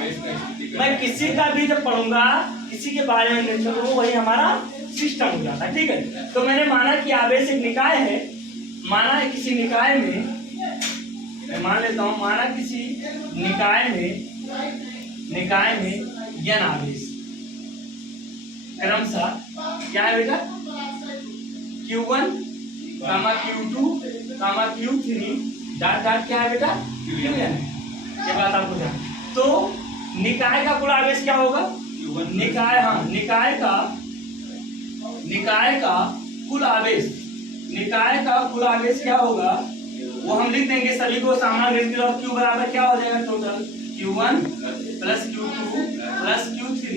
मैं किसी का भी जब पढ़ूंगा, किसी के बारे में टेंशन करूँ, वही हमारा सिस्टम हो जाता है। ठीक है, तो मैंने माना कि आवेश एक निकाय है। माना है किसी निकाय में, मैं मान लेता हूँ, माना किसी निकाय में ज्ञान आवेश क्रमशः क्या है बेटा? Q1, Q2, Q3 डॉट क्या है बेटा? Qn। ये बात आपको जान। तो निकाय का कुल आवेश क्या होगा? निकाय, हाँ निकाय का कुल आवेश, निकाय का कुल आवेश क्या होगा वो हम लिख देंगे सभी को सामान्य गणित और Q बराबर क्या हो जाएगा? Total Q1 + Q2 + Q3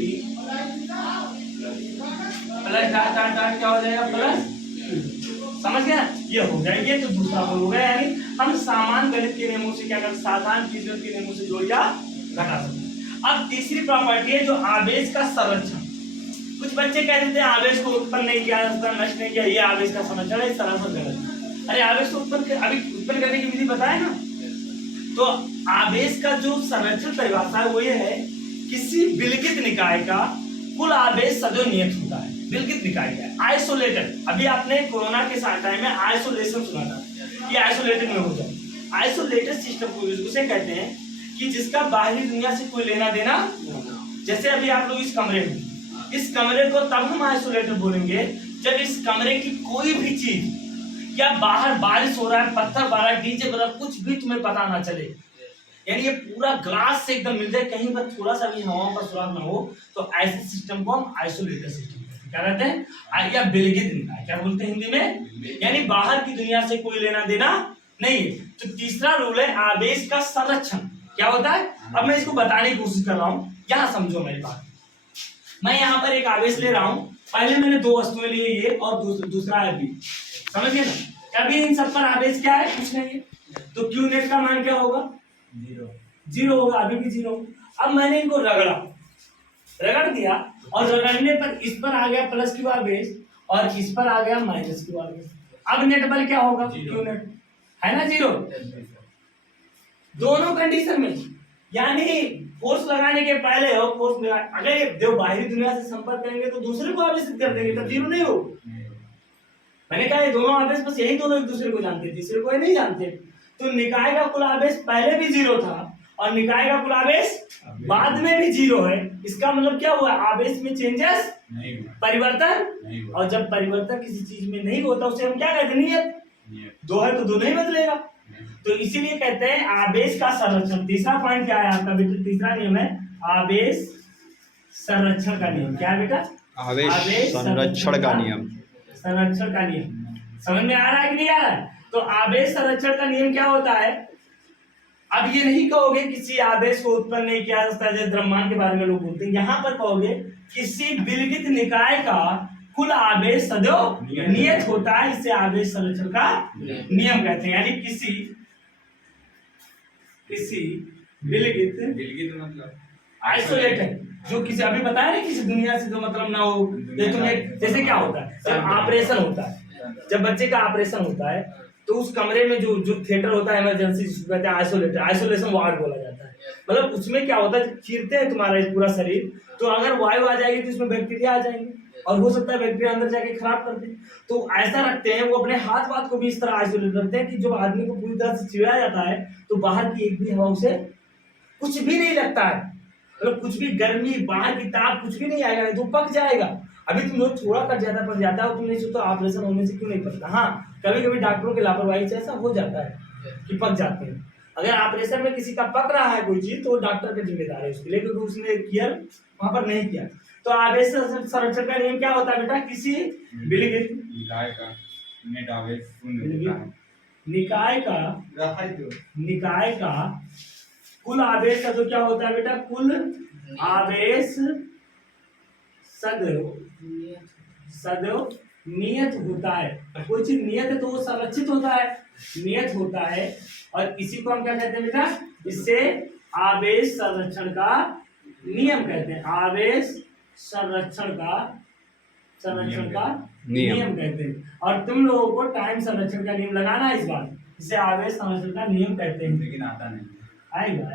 plus dot क्या हो जाएगा? प्लस। समझ गया? ये हो गया, ये तो दूसरा बोल हो गया। यानी हम सामान्य गणित के नियमों से क्या कर, साधारण बीजगणित के नियमों से जोड़ या घटा सकते हैं। अब तीसरी प्रॉपर्टी है जो आवेश का संरक्षण। कुछ बच्चे कह देते हैं आवेश को उत्पन्न नहीं किया, नष्ट नहीं किया, ये आवेश का संरक्षण है। सरासर गलत। अरे आवेश को उत्पन्न करने की विधि बताए ना। तो आवेश का जो संरक्षण परिभाषा है वो ये है, किसी विलगित निकाय का कुल आवेश सदैव नियत होता है। विलगित निकाय है आइसोलेटेड। अभी आपने कोरोना के टाइम में आइसोलेशन सुना था कि आइसोलेटेड में हो जाए। आइसोलेटेड सिस्टम को उसे कहते हैं कि जिसका बाहरी दुनिया से कोई लेना देना। जैसे अभी आप लोग इस कमरे में, इस कमरे को तब हम आइसोलेटेड बोलेंगे जब इस कमरे की कोई भी चीज, क्या बाहर बारिश हो रहा है, पत्थर बा रहा है, डीजे बज रहा है, कुछ भी तुम्हें पता ना चले। यानी ये पूरा ग्लास से एकदम मिल जाए, कहीं पर थोड़ा सा भी हवा का सुराग ना हो, तो ऐसे सिस्टम को हम आइसोलेटेड सिस्टम क्या कहते हैं? या विलगित निकाय क्या बोलते हैं हिंदी में? यानी बाहर की दुनिया से कोई लेना देना नहीं। तो तीसरा रूल है आवेश का संरक्षण। क्या होता है? अब मैं इसको बताने की कोशिश कर रहा हूँ, यहाँ समझो मेरी बात। मैं यहाँ पर एक आवेश ले रहा हूँ, पहले मैंने 2 वस्तुएं ली, ये और दूसरा है बी। समझ गए ना? अभी इन सब पर आवेश क्या है? कुछ नहीं है। तो क्यू नेट का मान क्या होगा? 0 होगा, अभी भी 0। अब मैंने इनको रगड़ दिया और रगड़ने पर इस पर आ गया प्लस क्यू आवेश और इस पर आ गया माइनस क्यू आवेश। अब नेट बल क्या होगा? Q net. है ना जीरो, दोनों कंडीशन में। यानी फोर्स लगाने के पहले हो फोर्स लगा, अगर ये देखो बाहरी दुनिया से संपर्क करेंगे तो दूसरे को आवेशित कर देंगे, तब जीरो नहीं हो। मैंने कहा ये दोनों आवेश बस यही दोनों एक दूसरे को जानते, तीसरे को नहीं जानते। तो निकाय का कुल आवेश पहले भी जीरो था और निकाय का कुल आवेश बाद में भी जीरो है। इसका मतलब क्या हुआ, आवेश में चेंजेस नहीं, परिवर्तन। और जब परिवर्तन किसी चीज में नहीं होता उसे हम क्या कहते हैं, नियत। दो है तो दो नहीं बदलेगा। तो इसीलिए कहते हैं आवेश का संरक्षण। तीसरा पॉइंट क्या है आपका बेटा, तीसरा नियम है आवेश संरक्षण का नियम। क्या बेटा, आवेश संरक्षण का नियम। संरक्षण का नियम समझ में आ रहा है कि नहीं आ रहा है। तो आवेश संरक्षण का नियम क्या होता है, अब ये नहीं कहोगे किसी आवेश को उत्पन्न नहीं किया जा सकता, जैसे द्रव्यमान के बारे में लोग बोलते हैं, यहाँ पर कहोगे किसी विलगित निकाय का कुल आवेश सदैव नियत होता है, इससे आवेश संरक्षण का नियम कहते हैं। यानी किसी विलगित मतलब आइसोलेटेड, जो किसी अभी बताया ना किसी दुनिया से जो मतलब ना हो। जैसे क्या होता है, जब ऑपरेशन होता है, जब बच्चे का ऑपरेशन होता है तो उस कमरे में जो थिएटर होता है इमरजेंसी, जिसको कहते हैं आइसोलेटेड, आइसोलेशन वार्ड बोला जाता है। मतलब उसमें क्या होता है, चीरते हैं तुम्हारा पूरा शरीर, तो अगर वायु आ जाएगी तो उसमें बैक्टीरिया आ जाएंगे और हो सकता है बैक्टीरिया अंदर जाके खराब कर दे। तो ऐसा रखते हैं वो अपने हाथ वाथ को भी इस तरह आइसोलेट रखते हैं कि जो आदमी को पूरी तरह से चिराया जाता है तो बाहर की एक भी हवा उसे कुछ भी नहीं लगता है, मतलब कुछ भी गर्मी बाहर की ताप कुछ भी नहीं आएगा, नहीं तो पक जाएगा। अभी तुम लोग थोड़ा कट जाता पड़ जाता है, तुम नहीं सोचो ऑपरेशन होने से क्यों नहीं पड़ता। हाँ, कभी कभी डॉक्टरों की लापरवाही से ऐसा हो जाता है कि पक जाते हैं। अगर ऑपरेशन में किसी का पक रहा है कोई चीज तो डॉक्टर का जिम्मेदार है उसके लिए, क्योंकि उसने केयर वहां पर नहीं किया। तो आवेश संरक्षण का नियम क्या होता है बेटा, किसी विलगित निकाय का नेट आवेश शून्य होता है। निकाय का कुल आवेश का तो क्या होता है बेटा, कुल आवेश सदैव नियत होता है। कोई चीज नियत है तो वो संरक्षित होता है, नियत होता है। और इसी को हम क्या कहते हैं बेटा, इससे आवेश संरक्षण का नियम कहते हैं। आवेश संरक्षण का नियम कहते हैं। और तुम लोगों को टाइम संरक्षण का नियम लगाना है इस बार, इसे आवेश संरक्षण का नियम कहते हैं, लेकिन आता नहीं। आएगा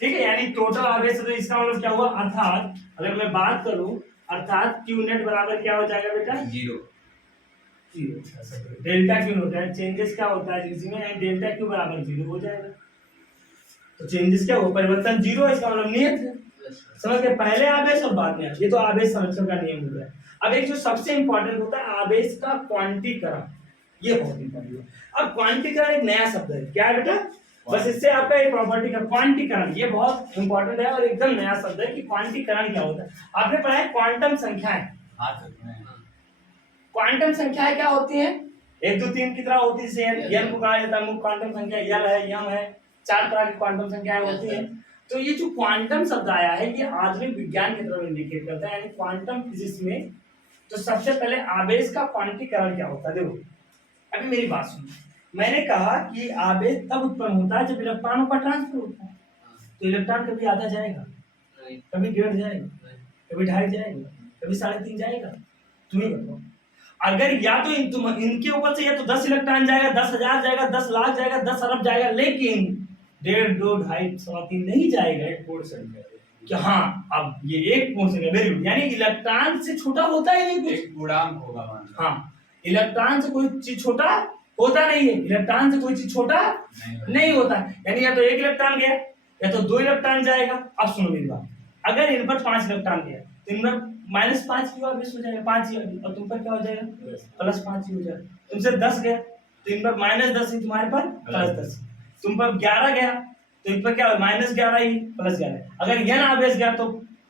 ठीक है। यानी टोटल आवेश, तो इसका मतलब क्या हुआ, अर्थात अगर मैं बात करूं, अर्थात क्यू नेट बराबर क्या हो जाएगा बेटा, जीरो। डेल्टा क्यू होता है, चेंजेस क्या होता है इसमें, डेल्टा क्यू बराबर जीरो हो जाएगा। तो चेंजेस क्या हो, परिवर्तन जीरो है, इसका मतलब नियत है। समझ गए, पहले आवेश और बाद में, ये तो आवेश संरक्षण का नियम हो गया। अब एक जो सबसे इंपॉर्टेंट होता है आवेश का क्वांटीकरण, ये बहुत इंपॉर्टेंट है। अब क्वांटीकरण एक नया शब्द है, क्या है बेटा, बस इससे आपका एक प्रॉपर्टी का क्वांटीकरण, ये बहुत इंपॉर्टेंट है और एकदम नया शब्द है कि क्वांटीकरण क्या होता है। आपने पढ़ा है क्वांटम संख्याएं, क्वांटम संख्याएं क्या होती है, 1 2 3 की तरह होती है। एन को कहा जाता है मुख्य क्वांटम संख्या, एल है, एम है, 4 तरह की क्वांटम संख्याएं होती है। तो ये जो क्वांटम शब्द आया है ये आधुनिक विज्ञान की तरफ इंडिकेट करता है, यानी क्वांटम फिजिक्स में। तो सबसे पहले आवेश का क्वांटीकरण क्या होता है, देखो अभी मेरी बात सुनो। मैंने कहा कि आवेश तब उत्पन्न होता है जब इलेक्ट्रॉनों का ट्रांसफर होता है। तो इलेक्ट्रॉन कभी आधा जाएगा, कभी 1.5 जाएगा, कभी 2.5 जाएगा, कभी 3.5 जाएगा, तुम ही बताओ। अगर या तो इनके ऊपर से या तो 10 इलेक्ट्रॉन जाएगा, 10,000 जाएगा, 10 लाख जाएगा, 10 अरब जाएगा, लेकिन 1.5 2 2.5 3 नहीं जाएगा। एक पूर्ण संख्या कि हाँ अब ये एक पूर्ण संख्या, वेरी गुड। यानी इलेक्ट्रॉन से छोटा होता ही नहीं, एक पूर्णांक होगा। हाँ, इलेक्ट्रॉन से कोई चीज छोटा होता नहीं है, इलेक्ट्रॉन से कोई चीज छोटा नहीं होता। यानी या तो 1 इलेक्ट्रॉन गया या तो 2 इलेक्ट्रॉन जाएगा। अब सुनो मेरी बात, अगर इन पर 5 इलेक्ट्रॉन गया तो इन पर -5 की आवेश हो जाएगा, 5 ही, और तुम पर क्या हो जाएगा, +5 ही हो जाएगा। तुमसे 10 गया तो इन पर -10 ही, तुम्हारे पर +10। तुम पर 11 गया तो इन पर क्या -11 ही, +11। अगर n आवेश गया तो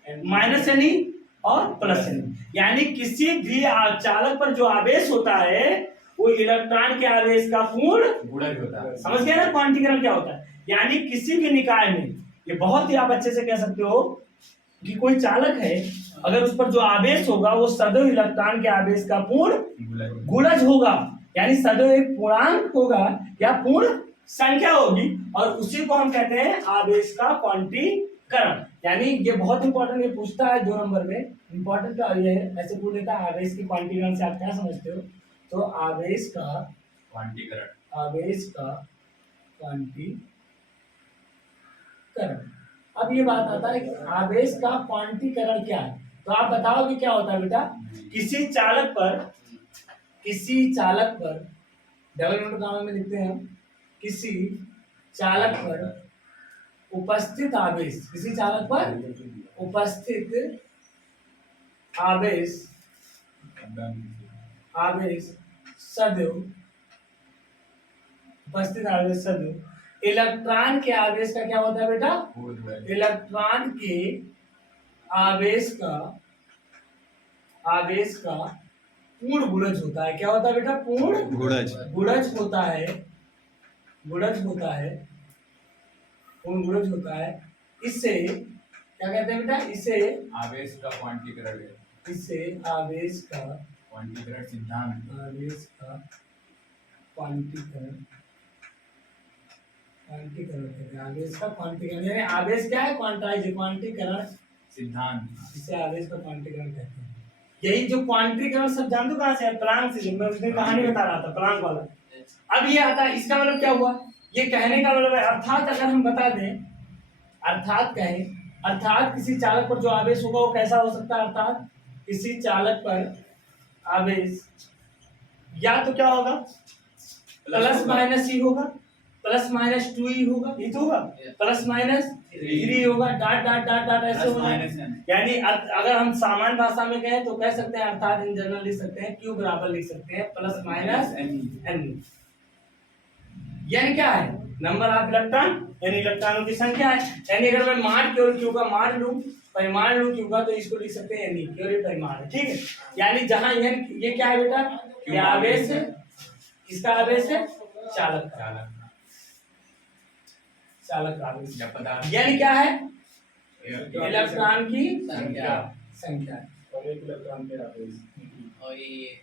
-n ही और +n। यानी किसी भी चालक पर जो आवेश होता है वो इलेक्ट्रॉन के आवेश का पूर्ण गुणज होता है। समझ गए ना क्वांटीकरण क्या होता है। यानी किसी भी निकाय में, ये बहुत ही आप अच्छे से कह सकते हो कि कोई चालक है, अगर उस पर जो आवेश होगा वो सदैव इलेक्ट्रॉन के आवेश का पूर्ण गुणज होगा। यानी सदैव एक पूर्णांक होगा या पूर्ण संख्या होगी, और उसी को हम कहते हैं आवेश का क्वांटीकरण। यानी ये बहुत इंपॉर्टेंट, ये पूछता है 2 नंबर में, इंपॉर्टेंट ये ऐसे पूछ लेता है आवेश के क्वांटीकरण से आप क्या समझते हो। तो आवेश का क्वांटीकरण आवेश का क्वांटीकरण। अब ये बात आता है कि आवेश का क्वांटीकरण क्या है, तो आप बताओ कि क्या होता है बेटा। किसी चालक पर डबल नोट गामा में लिखते हैं हम, किसी चालक पर उपस्थित आवेश, किसी चालक पर उपस्थित आवेश सदैव इलेक्ट्रॉन के आवेश का क्या होता है बेटा, इलेक्ट्रॉन के आवेश का पूर्ण गुणज होता है। क्या होता है बेटा, पूर्ण गुणज होता है, पूर्ण गुणज होता है। इससे क्या कहते हैं बेटा, इसे आवेश का क्वांटीकरण है। इसे आवेश का क्वांटीकरण सिद्धांत, आवेश का क्वांटीकरण कहते हैं। आवेश का क्वांटीकरण यानी आवेश क्या है, क्वांटीकरण सिद्धांत, इसे आवेश का क्वांटीकरण कहते हैं। यही जो क्वांटीकरण सब जानते हो कहाँ से है, प्लांक से। मैं उस दिन कहानी बता रहा था प्लांक वाला। अब ये आता है, इसका मतलब क्या हुआ, ये कहने का मतलब है, अर्थात अगर हम बता दें, अर्थात किसी चालक पर जो आवेश होगा वो कैसा हो सकता है, अर्थात किसी चालक पर आवेश या तो क्या होगा, प्लस माइनस ही होगा, प्लस माइनस 2 होगा, ये तो होगा, प्लस माइनस 3 होगा, डॉट डॉट डॉट डॉट ऐसे होगा। यानी अगर हम सामान्य भाषा में कहें तो कह सकते हैं, अर्थात इन जनरल लिख सकते हैं, क्यू बराबर लिख सकते हैं प्लस माइनस एन। यानी क्या है, नंबर ऑफ इलेक्ट्रॉन, यानी इलेक्ट्रॉनों की संख्या है। यानी अगर मैं माड क्यों क्यू का माड लूं, परिमाण लूं क्यू का, तो इसको लिख सकते हैं यानी क्यों परिमाण है, ठीक है। यानी जहां ये क्या है बेटा, ये आवेश है, किसका आवेश है, चालक का आवेश। यानी क्या है, इलेक्ट्रॉन की संख्या और एक इलेक्ट्रॉन के आवेश। और ये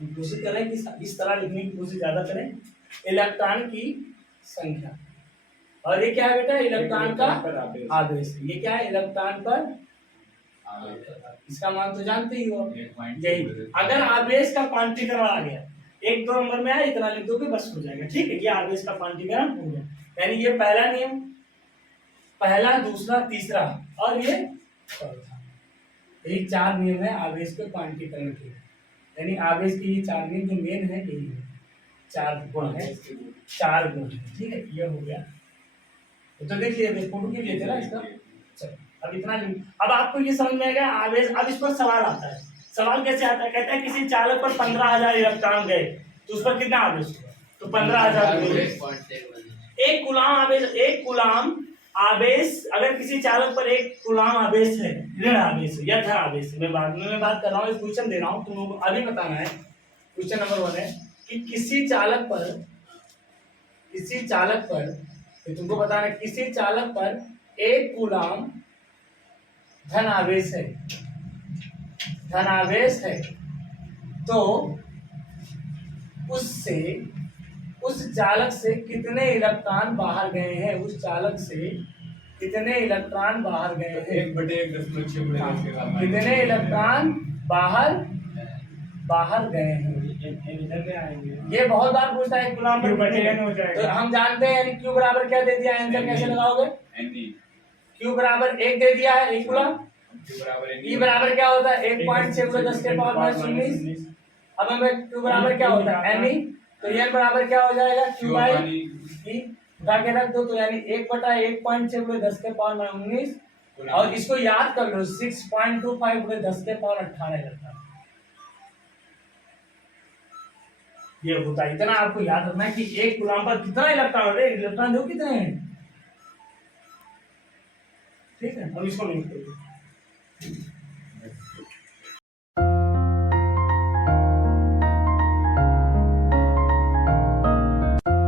कोशिश करें कि इस तरह लिखने की कोशिश ज्यादा करें, इलेक्ट्रॉन की संख्या। और ये क्या है बेटा, इलेक्ट्रॉन का आवेश। ये क्या है, इलेक्ट्रॉन पर, इसका मान तो जानते ही हो यही। अगर आवेश का क्वांटीकरण आ गया, 1-2 नंबर में आया, इतना लिख दोगे बस हो जाएगा, ठीक है। ये आवेश का क्वांटीकरण हो गया, यानी ये पहला नियम, पहला, दूसरा, तीसरा और ये चौथा। यही 4 नियम है आवेश के क्वांटीकरण के। यानी आवेश के ये 4 नियम जो मेन है, यही है, 4 गुण है, 4 गुण है, ठीक है। ये हो गया, तो देखिए फोटो के लिए थे ना इसका। चलो अब इतना नहीं, अब आपको ये समझ में आएगा आवेश। अब इस पर सवाल आता है, सवाल कैसे आता है, कहता है किसी चालक पर 15,000 इलेक्ट्रॉन गए तो उस पर कितना आवेश हुआ, तो 15,000। एक कूलाम आवेश, अगर किसी चालक पर 1 कूलाम आवेश है, ऋण आवेश है या धन आवेश है, मैं बात कर रहा हूँ, क्वेश्चन दे रहा हूँ, तुम लोग अभी बताना है। क्वेश्चन नंबर 1 है कि किसी चालक पर तुमको बताना है, किसी चालक पर 1 कूलाम धन आवेश है, तो उस चालक से कितने इलेक्ट्रॉन बाहर गए हैं, उस चालक से कितने इलेक्ट्रॉन बाहर गए हैं, 1/1.10 कितने इलेक्ट्रॉन बाहर गए हैं। ये बहुत बार पूछता है गुलाम पर, तो हम जानते हैं यानी क्यू बराबर क्या दे दिया, आंसर कैसे लगाओगे, क्यू बराबर 1 दे दिया है, 1 गुलाम। ई बराबर क्या होता है, 1.6 के पावर -19। अब हमें क्यू बराबर क्या होता है, एम ई, तो एन बराबर क्या हो जाएगा, क्यू बाई ई, उठा के रख दो, तो यानी 1/1.6 के पावर -19। और इसको याद कर लो, 6.25 के पावर 18 करता है। ये होता है, इतना आपको याद रखना है कि 1 कूलाम पर कितना इलेक्ट्रॉन होते हैं, इलेक्ट्रॉन जो कितने हैं, ठीक है। अब इसको लिख दो।